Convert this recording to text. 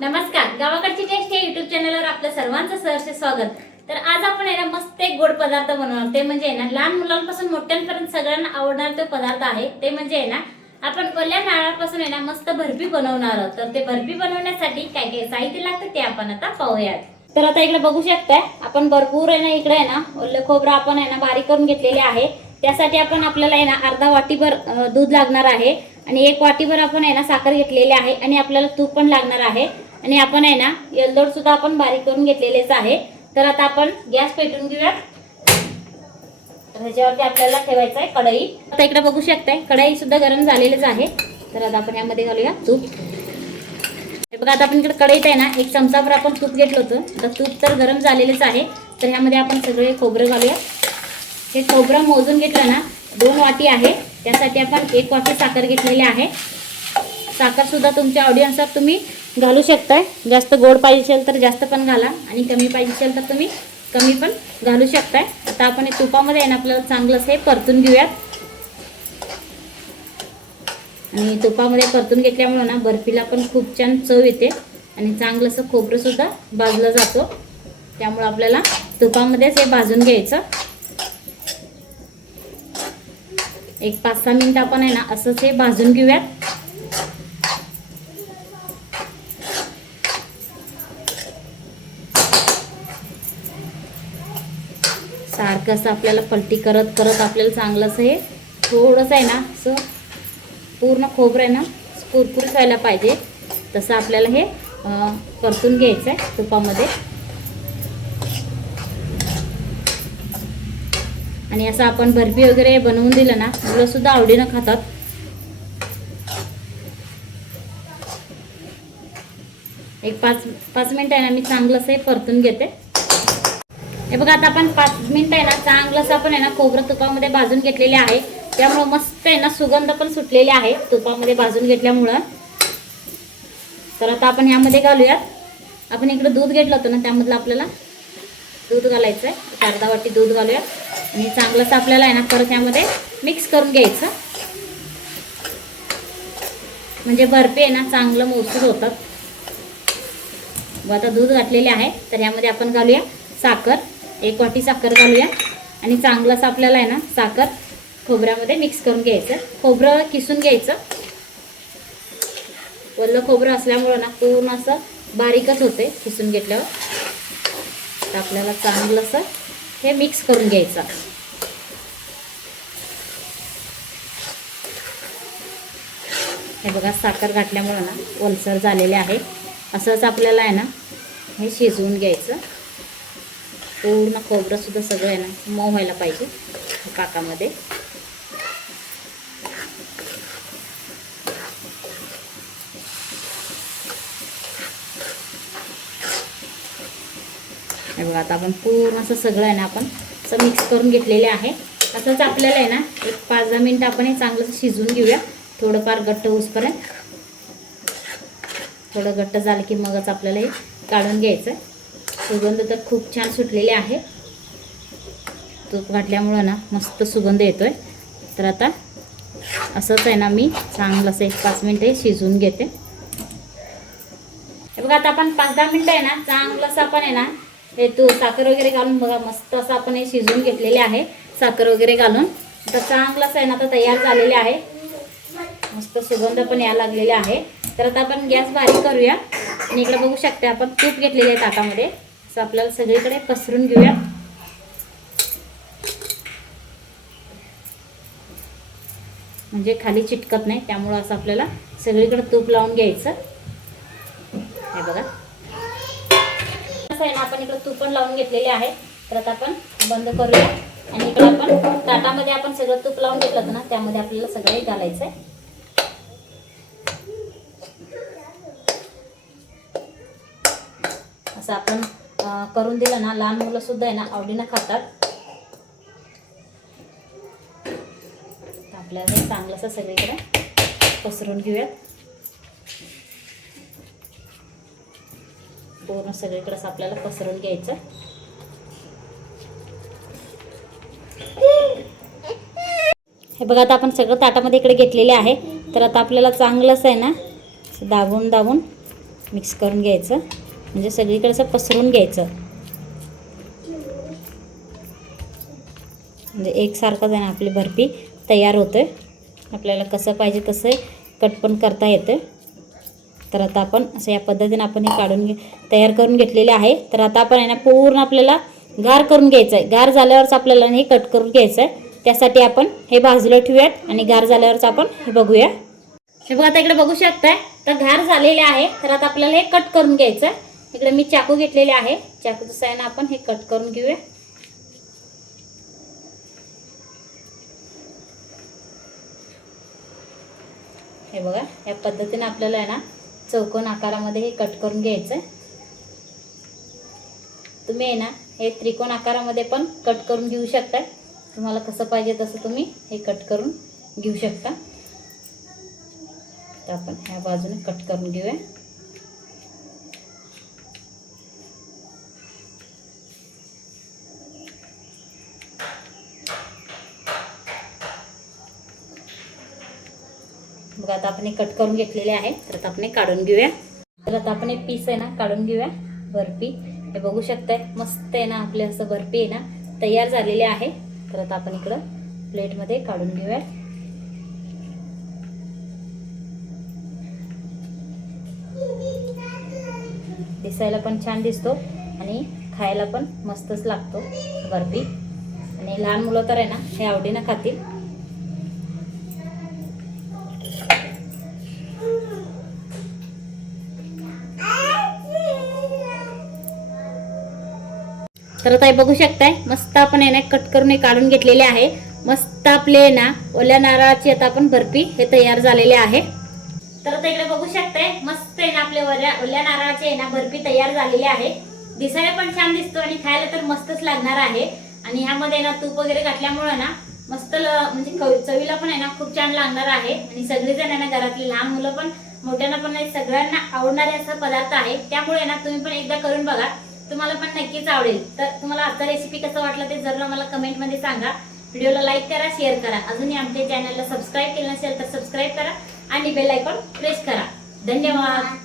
नमस्कार, गावाकडची टेस्ट या युट्यूब चॅनलवर आपलं सर्वांचं सहर्ष स्वागत। तर आज आपण आहे ना मस्त एक गोड पदार्थ बनवणार, ते म्हणजे आहे ना लहान मुलांपासून मोठ्यांपर्यंत सगळ्यांना आवडणार तो पदार्थ आहे। ते म्हणजे आहे ना आपण ओल्या नारळापासून आहे ना मस्त बर्फी बनवणार आहोत। तर ते बर्फी बनवण्यासाठी काय काय साहित्य लागतं ते आपण आता पाहूयात। तर आता इकडे बघू शकताय आपण भरपूर आहे ना इकडे आहे ना ओले खोबरं आपण आहे ना बारीक करून घेतलेले आहे। त्यासाठी आपण आपल्याला आहे ना अर्धा वाटीभर दूध लागणार आहे आणि एक वाटीभर आपण आहे ना साखर घेतलेली आहे आणि आपल्याला तूप पण लागणार आहे आणि आपण आहे ना येलदोड सुद्धा आपण बारीक करून घेतलेलेच आहे। तर आता आपण गॅस पेटवून घेऊया। तर ह्याच्यावरती आपल्याला ठेवायचं आहे कढई। आता इकडे बघू शकताय कढई सुद्धा गरम झालेलीच आहे। तर आता आपण यामध्ये घालूया तूप। हे बघा आता आपण इकडे कढईत आहे ना एक चमचाभर आपण तूप घेतलं होतं। तर तूप तर गरम झालेलेच आहे। तर ह्यामध्ये आपण सगळे खोबरं घालूया। हे खोबरं मोजून घेतलं ना 2 वाटी आहे, त्यासाठी आपण 1 वाटी साखर घेतलेली आहे। साखर सुद्धा तुमच्या आवडीनुसार तुम्ही घालू शकताय। जास्त गोड पाहिजे असेल तर जास्त पण घाला आणि कमी पाहिजे असेल तर तुम्ही कमी पण घालू शकताय। आता आपण हे तुपामध्ये आहे ना आपल्याला चांगलं असं परतून घेऊयात आणि तुपामध्ये परतून घेतल्यामुळे ना बर्फीला पण खूप छान चव येते आणि चांगलं असं खोबरं सुद्धा भाजलं जातो। त्यामुळे आपल्याला तुपामध्येच हे भाजून घ्यायचं। एक 5-6 मिनिट आपण आहे ना असंच हे भाजून घेऊयात। सारखं असं आपल्याला पलटी करत करत आपल्याला चांगलं असं हे थोडंसं आहे ना असं पूर्ण खोबरं आहे ना कुरकुरीत व्हायला पाहिजे तसं आपल्याला हे परतून घ्यायचं आहे तुपामध्ये। आणि असं आपण बर्फी वगैरे बनवून दिलं ना मुलं सुद्धा आवडीनं खातात। एक 5 मिनिट आहे ना मी चांगलं असं हे परतून घेते। हे बघा आता आपण 5 मिनिट आहे ना चांगलं असं आपण आहे ना खोबरं तुपामध्ये भाजून घेतलेले आहे। त्यामुळे मस्त आहे ना सुगंध पण सुटलेले आहे तुपामध्ये भाजून घेतल्यामुळं। तर आता आपण यामध्ये घालूयात। आपण इकडे दूध घेतलं होतं ना त्यामधलं आपल्याला दूध घालायचं आहे। अर्धा वाटी दूध घालूया आणि चांगलं असं आपल्याला आहे ना परत यामध्ये मिक्स करून घ्यायचं, म्हणजे बर्फी आहे ना चांगलं मऊसूत होतात। आता दूध घातलेले आहे तर यामध्ये आपण घालूया साखर। 1 वाटी साखर घालूया आणि चांगलं असं आपल्याला आहे ना साखर खोबऱ्यामध्ये मिक्स करून घ्यायचं। खोबरं किसून घ्यायचं, ओलं खोबरं असल्यामुळं ना पूर्ण असं बारीकच होते किसून घेतल्यावर। तर आपल्याला चांगलं असं हे मिक्स करून घ्यायचं। हे बघा साखर घातल्यामुळं ना ओलसर झालेले आहे। असंच आपल्याला आहे ना हे शिजवून घ्यायचं। पूर्ण खोबरं सुद्धा सगळं आहे ना मऊ व्हायला पाहिजे पाकामध्ये। हे बघा आता आपण पूर्ण असं सगळं आहे ना आपण असं मिक्स करून घेतलेले आहे। असंच आपल्याला आहे ना एक 5-10 मिनिट आपण हे चांगलं शिजवून घेऊया थोडंफार घट्ट होईपर्यंत। थोडं घट्ट झालं की मगच आपल्याला हे काढून घ्यायचं। सुगंध तर खूप छान सुटलेले आहे, तूप घातल्यामुळं ना मस्त सुगंध येतोय। तर आता असंच आहे ना मी चांगलं असं 1-5 मिनिट हे शिजवून घेते। हे बघा आता आपण 5-10 मिनिटं आहे ना चांगलं असं आपण आहे ना हे साखर वगैरे घालून बघा मस्त असं आपण हे शिजवून घेतलेले आहे साखर वगैरे घालून। आता चांगलं असं आहे ना आता तयार झालेले आहे, मस्त सुगंध पण यायला लागलेले आहे। तर आता आपण गॅस बारीक करूया आणि इकडे बघू शकता आपण तूप घेतलेले आहे ताटामध्ये, असं आपल्याला सगळीकडे पसरून घेऊया। म्हणजे खाली चिटकत नाही, त्यामुळं असं आपल्याला सगळीकडे तूप लावून घ्यायचं। हे बघा असं आहे ना आपण इकडे तूप पण लावून घेतलेले आहे। तर आता आपण बंद करूया आणि इकडे आपण ताटामध्ये आपण सगळं तूप लावून घेतलं होतं ना त्यामध्ये आपल्याला सगळे घालायचं आहे। असं आपण करून दिलं ना लहान मुलं सुद्धा आहे ना आवडीनं खातात। आपल्याला हे चांगलं असं सगळीकडे पसरून घेऊयात। पूर्ण सगळीकडे आपल्याला पसरून घ्यायचं। हे बघा आता आपण सगळं ताटामध्ये इकडे घेतलेले आहे। तर आता आपल्याला चांगलं असं आहे ना दाबून दाबून मिक्स करून घ्यायचं, म्हणजे सगळीकडे असं पसरून घ्यायचं, म्हणजे एकसारखंच आहे ना आपली बर्फी तयार होते. आपल्याला कसं पाहिजे तसं कट पण करता येतं. तर आता आपण असं या पद्धतीने आपण हे तयार करून घेतलेले आहे. तर आता आपण आहे ना पूर्ण आपल्याला गार करून घ्यायचं आहे. गार झाल्यावरच आपल्याला हे कट करून घ्यायचं आहे. त्यासाठी आपण हे बाजूला ठेवूयात आणि गार झाल्यावरच आपण हे बघूया. हे बघा आता इकडे बघू शकताय, तर गार झालेले आहे. तर आता आपल्याला हे कट करून घ्यायचं आहे. इकडे मी चाकू घेतलेले आहे, चाकूच्या साहाय्याने आपण हे कट करून घेऊया. हे बघा या पद्धतीने आपल्याला आहे ना चौकोन आकारामध्ये हे कट करून घ्यायचं आहे. तुम्ही आहे ना हे त्रिकोण आकारामध्ये पण कट करून घेऊ शकता. तुम्हाला कसं पाहिजे तसं तुम्ही हे कट करून घेऊ शकता. तर आपण ह्या बाजूने कट करून घेऊया. बघा आता आपण हे कट करून घेतलेले आहे. तर आता आपण हे काढून घेऊया. तर आता आपण हे पीस आहे ना काढून घेऊया बर्फी. हे बघू शकताय मस्त आहे ना आपले असं बर्फी आहे ना तयार झालेले आहे. तर आता आपण इकडं प्लेटमध्ये काढून घेऊया. दिसायला पण छान दिसतो आणि खायला पण मस्तच लागतो बर्फी. आणि लहान मुलं तर आहे ना हे आवडीनं खातील. तर आता बघू शकताय मस्त आपण आहे ना कट करून हे काढून घेतलेले आहे. मस्त आपले ना ओल्या नारळाची आता आपण बर्फी हे तयार झालेले आहे. तर आता इकडे बघू शकताय मस्त आहे ना आपले ओल्या नारळाची आहे ना बर्फी तयार झालेली आहे. दिसायला पण छान दिसतो आणि खायला तर मस्तच लागणार आहे. आणि ह्यामध्ये ना तूप वगैरे घातल्यामुळे ना मस्त म्हणजे चवीला पण आहे ना खूप छान लागणार आहे. आणि सगळेजण आहे ना घरातली लहान मुलं पण मोठ्यांना पण सगळ्यांना आवडणारे असा पदार्थ आहे. त्यामुळे ना तुम्ही पण एकदा करून बघा, तुम्हाला पण नक्कीच आवडेल. तर तुम्हाला आजचा रेसिपी कसं वाटलं ते जरूर मला कमेंटमध्ये सांगा. व्हिडिओला लाईक करा, शेअर करा. अजूनही आमच्या चॅनलला सबस्क्राईब केलं नसेल तर सबस्क्राईब करा आणि बेल आयकॉन प्रेस करा. धन्यवाद.